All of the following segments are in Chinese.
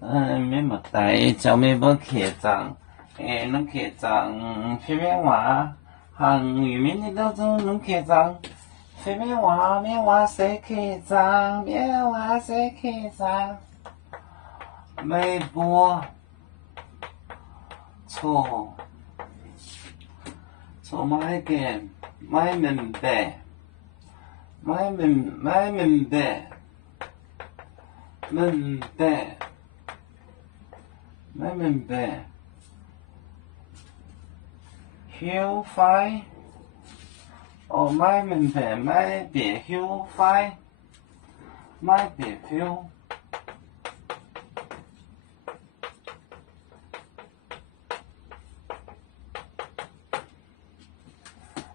咩物底就咩不客长，能客长phía bên ngoài hàng người mình đi đâu đâu能客长phía bên ngoài bên ngoài sẽ客长边ngoài sẽ客长微波错买个买明白明白休快哦买明白买别休快买别休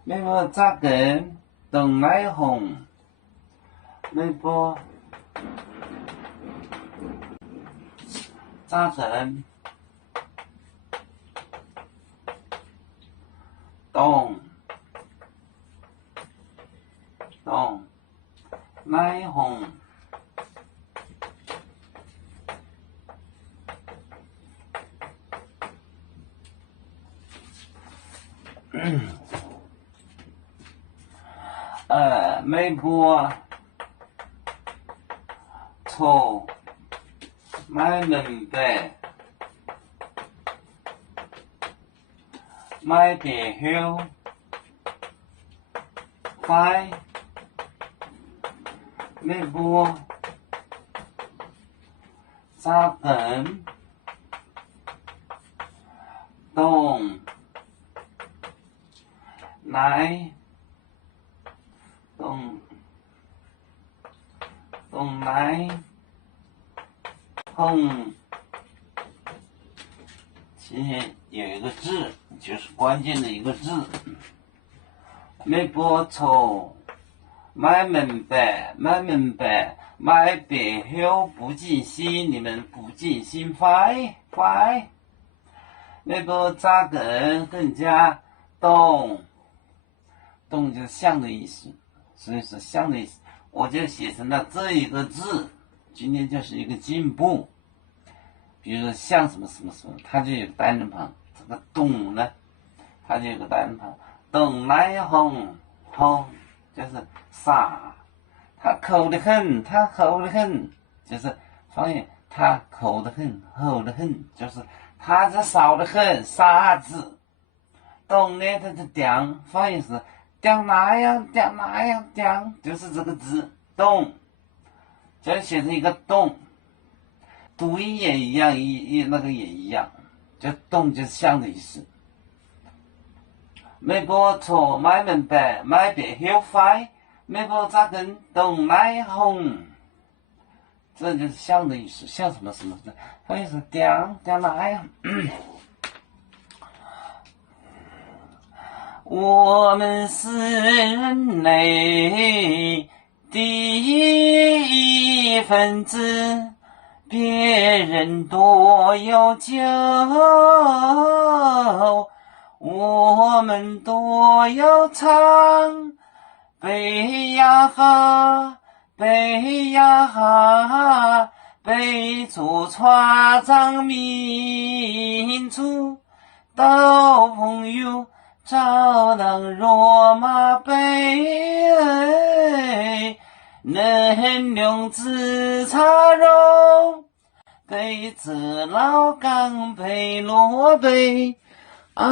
微波扎根等来红微波扎根动来红微波错买明白买别休快微波扎根动来动来碰其实有一个字就是关键的一个字没播错买明白买别后不尽心你们不尽心快没播扎根更加动就是像的意思所以说像的意思我就写成了这一个字今天就是一个进步比如说像什么它就有单人旁这个动呢它就有个单人旁动来红就是傻它抠得很就是发现它抠得很厚得很就是它是少得很傻字动呢它是点发现是点那样就是这个字动就写成一个动读音也一样那个也一样就动就是像的意思没播错买明白买别后快没播扎根动来红这就是像的意思像什么它就是点那样我们是人类第一分子别人多有酒我们多有唱背呀哈背出船长民族到朋友照当罗马杯能用紫茶肉杯子老钢杯罗杯啊